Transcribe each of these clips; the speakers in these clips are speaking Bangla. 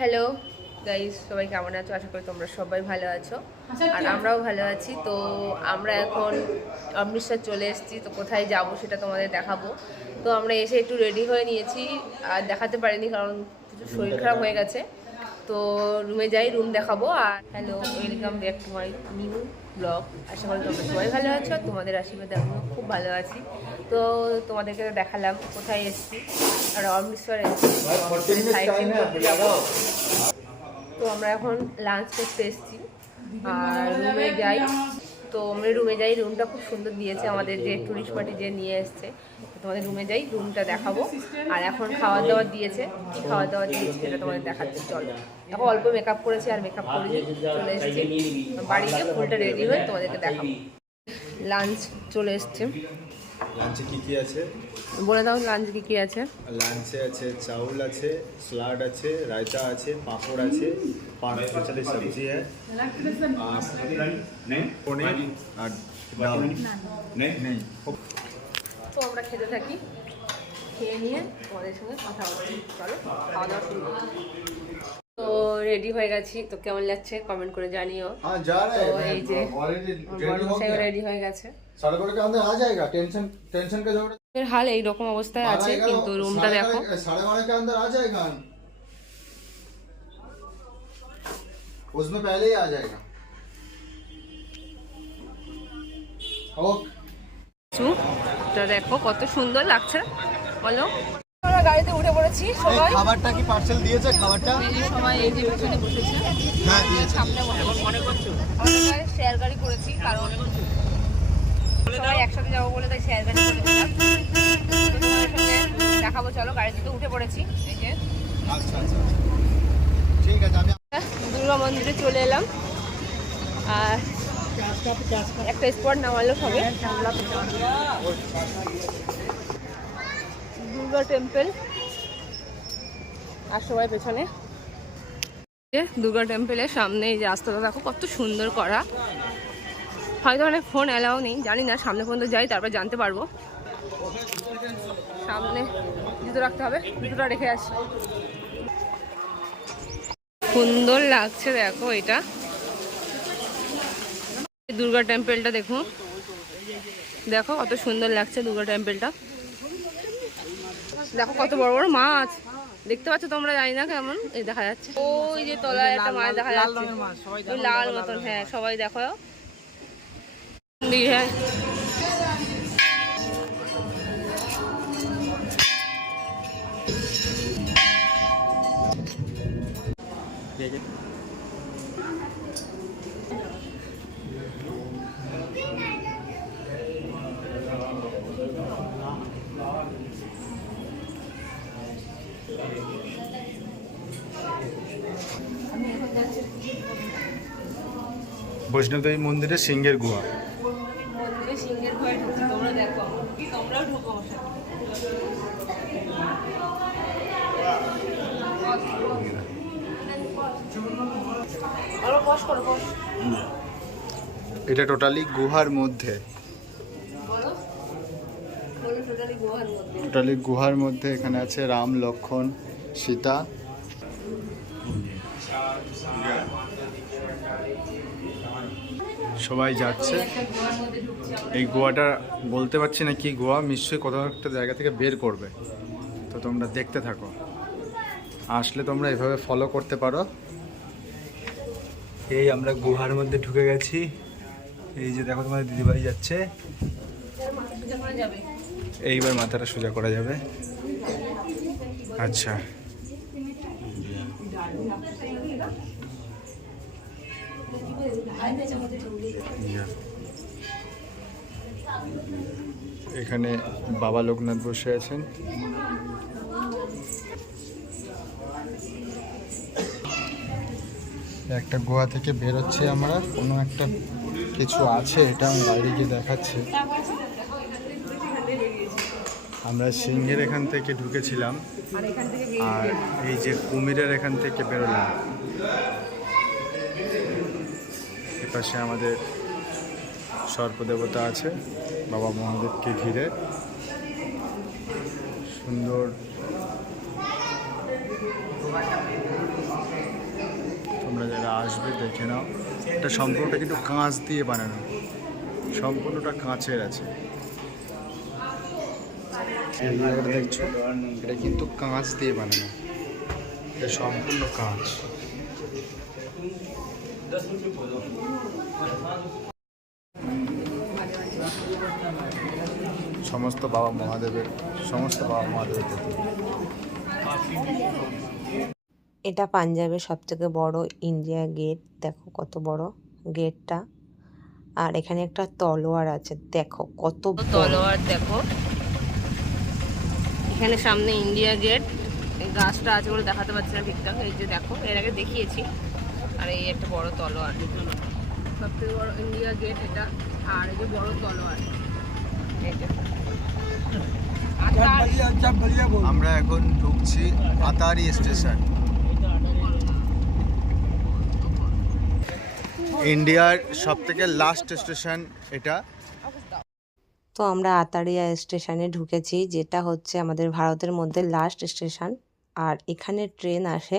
হ্যালো গাইস, সবাই কেমন আছো? আশা করি তোমরা সবাই ভালো আছো আর আমরাও ভালো আছি। তো আমরা এখন অমৃতসর চলে এসেছি। তো কোথায় যাব সেটা তোমাদের দেখাবো। তো আমরা এসে একটু রেডি হয়ে নিয়েছি আর দেখাতে পারিনি কারণ কিছু শরীর খারাপ হয়ে গেছে। তো রুমে যাই, রুম দেখাবো। আর hello, welcome back to my new blog. আশা করি তোমরা সবাই ভালো আছো আর তোমাদের আশীর্বাদে আমিও খুব ভালো আছি। তো তোমাদেরকে দেখালাম কোথায় এসেছি আর অমৃতসর এসেছি। তো আমরা এখন লাঞ্চ করতে এসেছি আর রুমে যাই। তো আমরা রুমে যাই, রুমটা খুব সুন্দর দিয়েছে আমাদের যে টুরিস্ট পার্টি যে নিয়ে এসছে। তোমাদের রুমে যাই, রুমটা দেখাবো। আর এখন খাওয়া দাওয়া দিয়েছে, কি খাওয়া দাওয়া দিয়েছে সেটা তোমাদের দেখাচ্ছি। চলো, এখন অল্প মেকআপ করেছি আর মেকআপ করে চলে এসেছি বাড়ি গিয়ে, ফুলটা রেডি হয়ে তোমাদেরকে দেখাবো। লাঞ্চ চলে এসছে। লাঞ্চে কি কি আছে বলে দাও, লাঞ্চ কি কি আছে? লাঞ্চে আছে চাউল আছে, স্যালাড আছে, রায়তা আছে, পাঁপড় আছে, 5 स्पेशल सब्जी है, पनीर और दाल नहीं। তো আমরা খেতে থাকি, খেয়ে নিয়ে তোমাদের সঙ্গে কথা বলছি। চলো খাওয়া দাওয়া শুরু করি। তো রেডি হয়ে গেছি, তো কেমন লাগছে কমেন্ট করে জানিও। তো এই যে রেডি হয়ে গেছে, 12:30 के अंदर आ जाएगा। टेंशन का जरूरत এর হাল এই রকম অবস্থায় আছে, কিন্তু রুমটা দেখো। 12:30 के अंदर आ जाएगा, उसमें पहले ही आ जाएगा। ওকে, দেখো কত সুন্দর লাগছে, বলো। আমরা গাড়িতে উঠে পড়েছি সবাই। খাবারটা কি পার্সেল দিয়েছে? খাবারটা সবাই এই যে পেছনে বসেছে, হ্যাঁ দিয়েছে। সামনে মনে করছো আমরা শেয়ার গাড়ি করেছি কারণ সবাই একসাথে যাবো বলে, তাই শেয়ার গাড়ি করে দিলাম। তোমাদের সঙ্গে দেখাবো, চলো গাড়িতে তো উঠে পড়েছি। এই যে আচ্ছা আচ্ছা ঠিক আছে, আমি দুর্গা মন্দিরে চলে এলাম আর একটা স্পট নামালো সবে, দুর্গা টেম্পল। আর সবাই পেছনে দুর্গা টেম্পলের সামনে এই যে রাস্তাটা দেখো কত সুন্দর করা। হয়তো অনেক ফোন অ্যালাউ নেই, জানি না, সামনে পর্যন্ত যাই তারপর জানতে পারবো। সামনে জুতো রাখতে হবে, জুতোটা রেখে আসি। সুন্দর লাগছে দেখো এটা, দুর্গা টেম্পলটা দেখো, দেখো কত সুন্দর লাগছে দুর্গা টেম্পলটা। দেখো কত বড় বড় মাছ দেখতে পাচ্ছ তোমরা, জানি না কেমন এই দেখা যাচ্ছে। ওই যে তলায় একটা মাছ দেখা যাচ্ছে, ওই লাল মতন। হ্যাঁ সবাই দেখো, হ্যাঁ বৈষ্ণবদেবী মন্দিরে সিংহের গুহা। মন্দিরে সিংহের ভয় ঢুকছে, তোমরা দেখো, তোমরাও ঢুকো। এটা টোটালি গুহার মধ্যে, টোটালি গুহার মধ্যে। এখানে আছে রাম, লক্ষ্মণ, সীতা। সবাই যাচ্ছে এই গোয়াটা, বলতে পারছি না কি গোয়া, নিশ্চয়ই কোথাও একটা জায়গা থেকে বের করবে। তো তোমরা দেখতে থাকো, আসলে তোমরা এভাবে ফলো করতে পারো। এই আমরা গুহার মধ্যে ঢুকে গেছি। এই যে দেখো তোমাদের দিদিভাই যাচ্ছে, এইবার মাথাটা সোজা করা যাবে। আচ্ছা এখানে বাবা লোকনাথ বসে আছেন। একটা গোয়া থেকে বেরোচ্ছি আমরা, কোনো একটা কিছু আছে, এটা আমি বাইরে গিয়ে দেখাচ্ছি। আমরা সিংহের এখান থেকে ঢুকেছিলাম আর এই যে কুমিরের এখান থেকে বেরোলাম। এপাশে আমাদের সর্পদেবতা আছে বাবা মহাদেবকে ঘিরে, সুন্দর আসবে দেখে নাও। এটা সম্পূর্ণটা কিন্তু কাঁচ দিয়ে বানানো, সম্পূর্ণটা কাঁচের আছে। দেখছো এটা কিন্তু কাঁচ দিয়ে বানানো, এটা সম্পূর্ণ কাঁচ। সমস্ত বাবা মহাদেবের এটা পাঞ্জাবের সবথেকে বড় ইন্ডিয়া গেট, দেখো কত বড় গেটটা। আর এখানে একটা তলোয়ার আছে, দেখো কত তলোয়ার। দেখো এখানে সামনে ইন্ডিয়া গেট, এই গাছটা আছে বলে দেখাতে পারছি না ঠিকঠাক। এই যে দেখো, এর আগে দেখিয়েছি। আর এই একটা বড় তলোয়ার, সবথেকে বড় ইন্ডিয়া গেট এটা। আর এই যে বড় তলোয়ার, এই যে। আমরা এখন ঢুকছি আতারি স্টেশন, ইন্ডিয়ার সবথেকে লাস্ট স্টেশন এটা। তো আমরা আতারিয়া স্টেশনে ঢুকেছি, যেটা হচ্ছে আমাদের ভারতের মধ্যে লাস্ট স্টেশন। আর এখানে ট্রেন আসে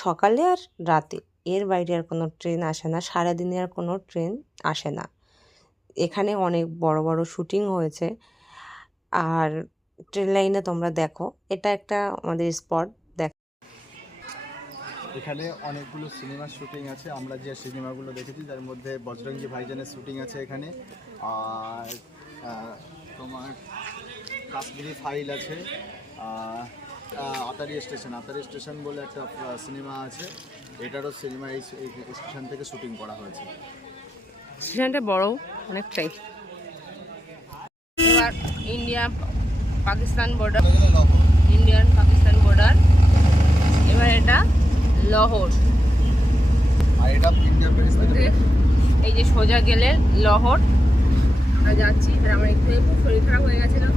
সকালে আর রাতে, এর বাইরে আর কোনো ট্রেন আসে না, সারাদিনে আর কোনো ট্রেন আসে না। এখানে অনেক বড় বড় শুটিং হয়েছে। আর ট্রেন লাইনে তোমরা দেখো, এটা একটা আমাদের স্পট। এখানে অনেকগুলো সিনেমার শুটিং আছে, আমরা যে সিনেমাগুলো দেখেছি তার মধ্যে বজরঙ্গি ভাইজানের শুটিং আছে এখানে। আর তোমার কাশ্মীরি ফাইল আছে। আতারি স্টেশন বলে একটা সিনেমা আছে, এটারও সিনেমা এই স্টেশন থেকে শুটিং করা হয়েছে। স্টেশনটা বড় অনেকটাই। এবার India Pakistan border, Indian Pakistan border. এবার এটা লাহোর, আর এটা ইন্ডিয়া এই যে সোজা গেলে লাহোর আমরা যাচ্ছি। এবার আমার একটু শরীর খারাপ হয়ে গেছিলো,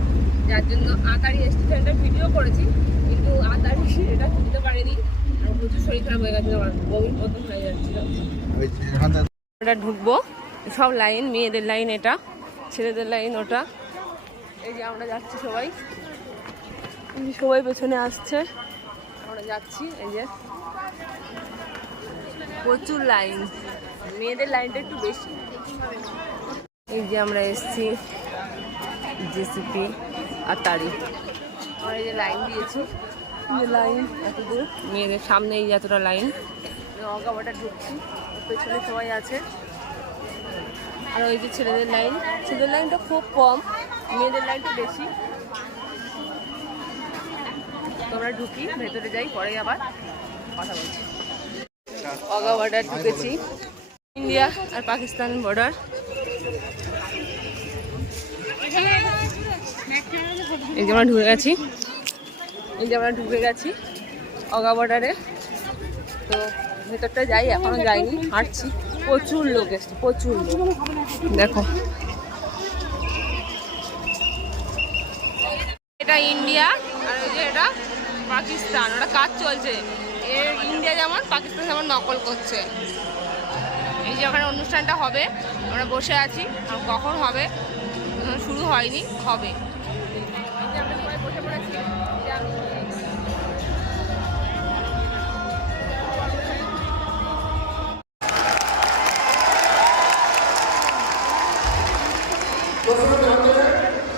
যার জন্য আতারি স্টেশনটা ভিডিও করেছি, কিন্তু আতারি এটা তুলতে পারিনি। আর প্রচুর শরীর খারাপ হয়ে গেছিলো, আমার বমির মতন হয়ে যাচ্ছিলো। এটা ঢুকবো, সব লাইন, মেয়েদের লাইন এটা, ছেলেদের লাইন ওটা। এই যে আমরা যাচ্ছি সবাই, সবাই পেছনে আসছে, আমরা যাচ্ছি। এই যে প্রচুর লাইন, মেয়েদের লাইনটা একটু বেশি। এই যে আমরা এসছি জেসিপি আতারি, আমরা এই যে লাইন দিয়েছি, যে লাইন এত দূর, মেয়েদের সামনে এই এতটা লাইন। অগাবাটা ঢুকছি, পেছনে সবাই আছে। আর ওই যে ছেলেদের লাইন, ছেলেদের লাইনটা খুব কম, মেয়েদের লাইনটা বেশি। তোমরা ঢুকি, ভেতরে যাই, পরে আবার কথা বলছি। ওয়াঘা বর্ডার ঢুকেছি, ইন্ডিয়া আর পাকিস্তান বর্ডার। এই যে আমরা ঢুকে গেছি, ওয়াঘা বর্ডারে। তো ভেতরটা যাই, এখনো যাইনি, হাঁটছি। প্রচুর লোক এসছে, প্রচুর লোক। দেখো এটা ইন্ডিয়া, আর ওই যে এটা পাকিস্তান, ওটা কাজ চলছে। এর ইন্ডিয়া যেমন, পাকিস্তান যেমন নকল করছে। এই যে ওখানে অনুষ্ঠানটা হবে, আমরা বসে আছি, আর কখন হবে শুরু হয়নি, হবে। এই যে আমরা সবাই বসে পড়েছি।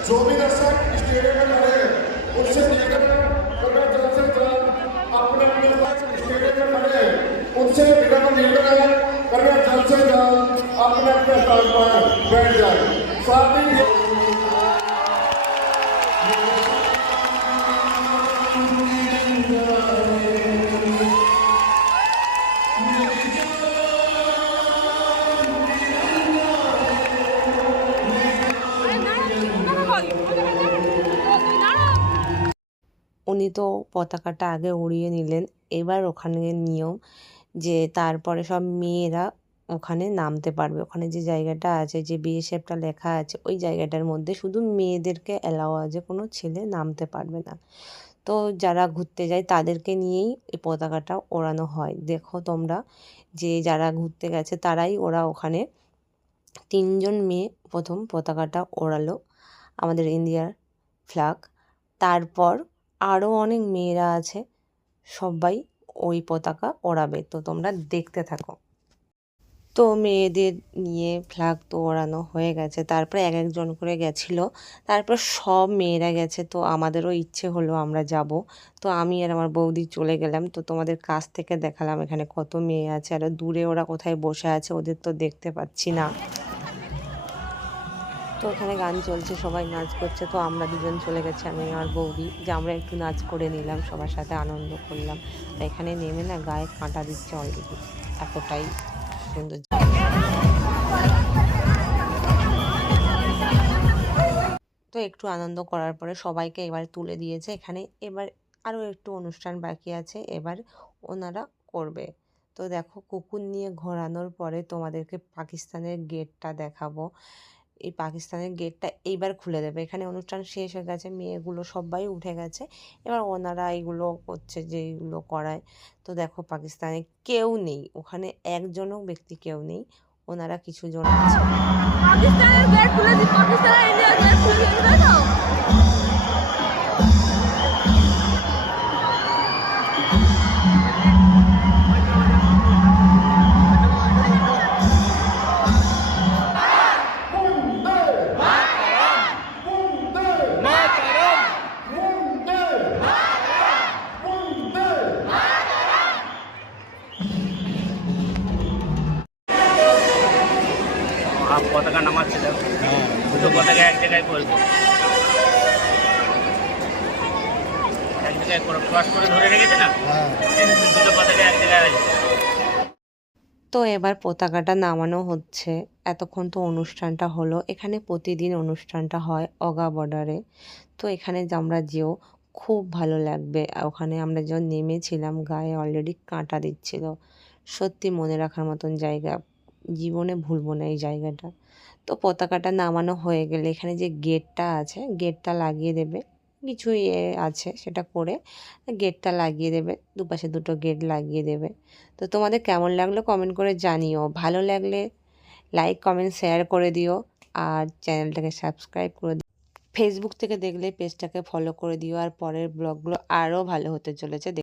जो भी दर्शक स्टेडियम में खड़े हैं उनसे निवेदन करना जल्द से जल्द अपने अपने स्टेडियम में खड़े हैं उनसे निवेदन है करना जल्द से जल्द अपने अपने स्थान पर बैठ जाए। साथ ही উনি তো পতাকাটা আগে উড়িয়ে নিলেন। এবার ওখানে নিয়ম যে তারপরে সব মেয়েরা ওখানে নামতে পারবে। ওখানে যে জায়গাটা আছে, যে বিএসএফটা লেখা আছে, ওই জায়গাটার মধ্যে শুধু মেয়েদেরকে অ্যালাউ আছে, কোনো ছেলে নামতে পারবে না। তো যারা ঘুরতে যায় তাদেরকে নিয়েই এই পতাকাটা ওড়ানো হয়। দেখো তোমরা, যে যারা ঘুরতে গেছে তারাই ওরা ওখানে 3 জন মেয়ে প্রথম পতাকাটা ওড়ালো, আমাদের ইন্ডিয়ার ফ্ল্যাগ। তারপর আরও অনেক মেয়েরা আছে, সবাই ওই পতাকা ওড়াবে। তো তোমরা দেখতে থাকো। তো মেয়েদের নিয়ে ফ্ল্যাগ তো ওড়ানো হয়ে গেছে, তারপরে এক একজন করে গেছিলো, তারপর সব মেয়েরা গেছে। তো আমাদেরও ইচ্ছে হলো আমরা যাব। তো আমি আর আমার বৌদি চলে গেলাম। তো তোমাদের কাছ থেকে দেখালাম এখানে কত মেয়ে আছে, আর দূরে ওরা কোথায় বসে আছে ওদের তো দেখতে পাচ্ছি না। তো ওখানে গান চলছে, সবাই নাচ করছে। তো আমরা দুজন চলে গেছি, আমি আর বৌদি, যে আমরা একটু নাচ করে নিলাম, সবার সাথে আনন্দ করলাম। আর এখানে নেমে না গায়ে কাঁটা দিচ্ছে অলরেডি, এতটাই সুন্দর। তো একটু আনন্দ করার পরে সবাইকে এবার তুলে দিয়েছে এখানে। এবার আরও একটু অনুষ্ঠান বাকি আছে, এবার ওনারা করবে। তো দেখো কুকুর নিয়ে ঘোরানোর পরে তোমাদেরকে পাকিস্তানের গেটটা দেখাবো। এই পাকিস্তানের গেটটা এইবার খুলে দেবে। এখানে অনুষ্ঠান শেষ হয়ে গেছে, মেয়েগুলো সবাই উঠে গেছে, এবার ওনারা এইগুলো করছে যেগুলো করায়। তো দেখো পাকিস্তানে কেউ নেই, ওখানে একজনও ব্যক্তি কেউ নেই, ওনারা কিছু জন আছে। পাকিস্তানের গেট খুলে দিই, পাকিস্তানের ইন্ডিয়ার গেট খুলে দিবে তো। পতাকা নামাচ্ছে, দুটো পতাকা এক জায়গায় করবো, এক জায়গায় ক্রস করে ধরে রেখেছে না, দুটো পতাকা এক জায়গায় আছে। তো এবার পতাকাটা নামানো হচ্ছে। এতক্ষণ তো অনুষ্ঠানটা হলো, এখানে প্রতিদিন অনুষ্ঠানটা হয় অগা বর্ডারে। তো এখানে আমরা যেও খুব ভালো লাগবে। আর ওখানে আমরা যখন নেমেছিলাম গায়ে অলরেডি কাঁটা দিচ্ছিল। সত্যি মনে রাখার মতন জায়গা, জীবনে ভুলবো না এই জায়গাটা। তো পতাকাটা নামানো হয়ে গেলে এখানে যে গেটটা আছে গেটটা লাগিয়ে দেবে, কিছু ইয়ে আছে সেটা করে গেটটা লাগিয়ে দেবে, দুপাশে দুটো গেট লাগিয়ে দেবে। তো তোমাদের কেমন লাগলো কমেন্ট করে জানিও, ভালো লাগলে লাইক কমেন্ট শেয়ার করে দিও, আর চ্যানেলটাকে সাবস্ক্রাইব করে দিও। ফেসবুক থেকে দেখলে পেজটাকে ফলো করে দিও, আর পরের ব্লগগুলো আরও ভালো হতে চলেছে।